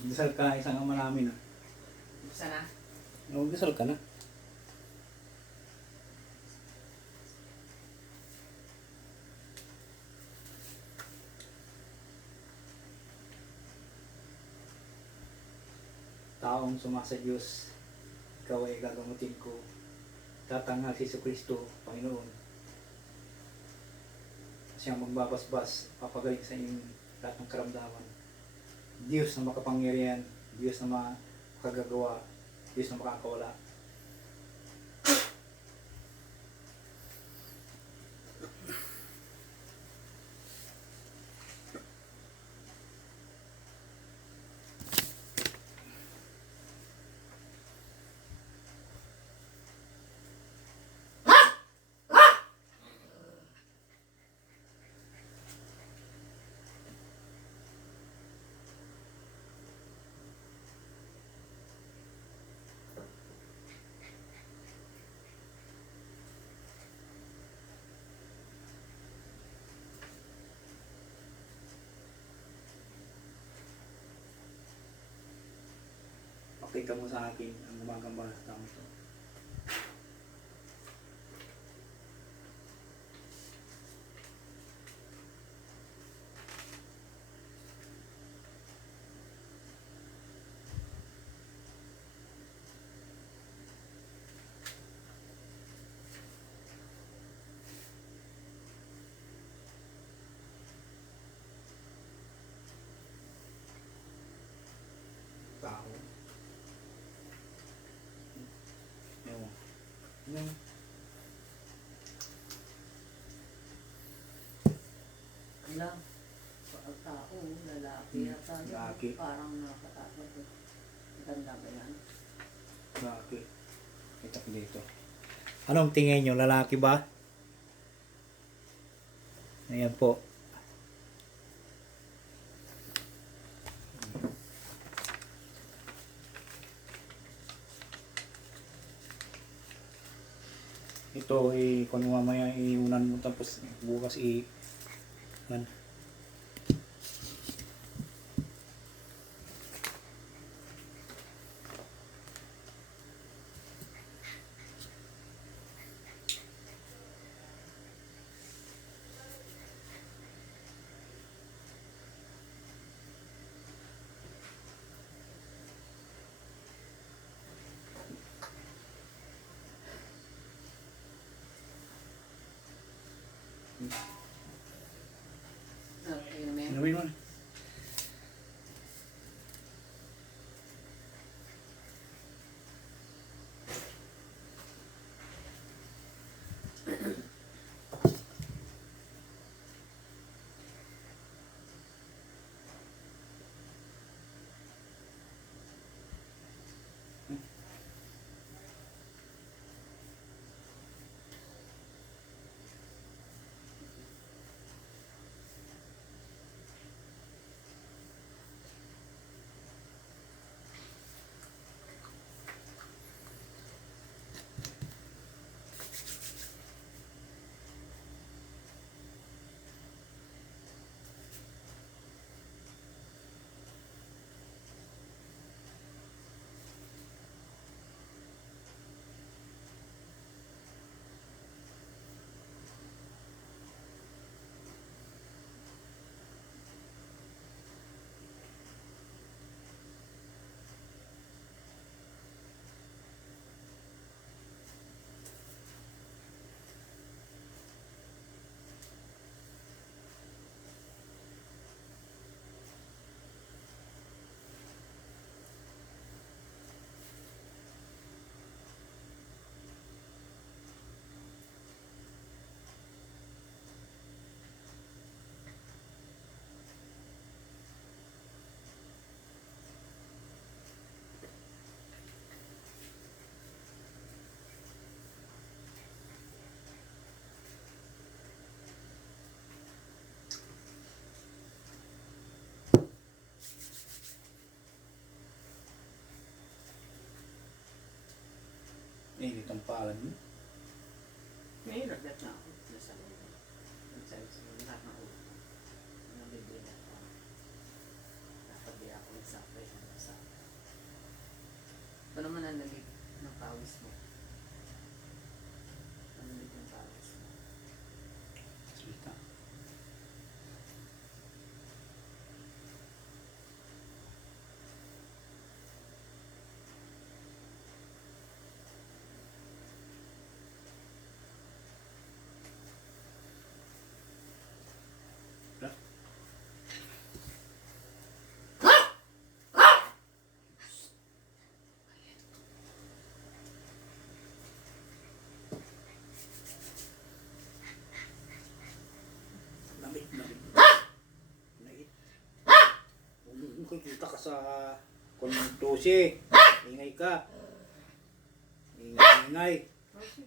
Dasal ka, isang ama namin ah. Sana? Dasal ka na. Taong sumasa Diyos, ikaw ay gagamutin ko. Tatanghal si Jesucristo, Panginoon. Siyang magbabasbas, papagaling sa inyong lahat ng karamdaman. Diyos na makapangyarihan, Diyos na makagagawa, Diyos na makakawala. Pakita mo sa akin ang gumagambala sa taong ito. Tao. Yung Lang. Tao, lalaki yata. Lalaki. Parang nakatakot. Ganda ba yan? lalaki. Kita ko dito. Anong tingin nyo? Lalaki ba? Ayan po. Ito kung mamaya iunan mo tapos bukas man. Inumin mo na. Itong palan mo. May lagat na ako. Nasa loob. Nasa lahat ng ulo. Nabibili ako. Nakapagli ako ng sapay. Kita ka sa kung 12. Ingay ka. Ingay. Sige,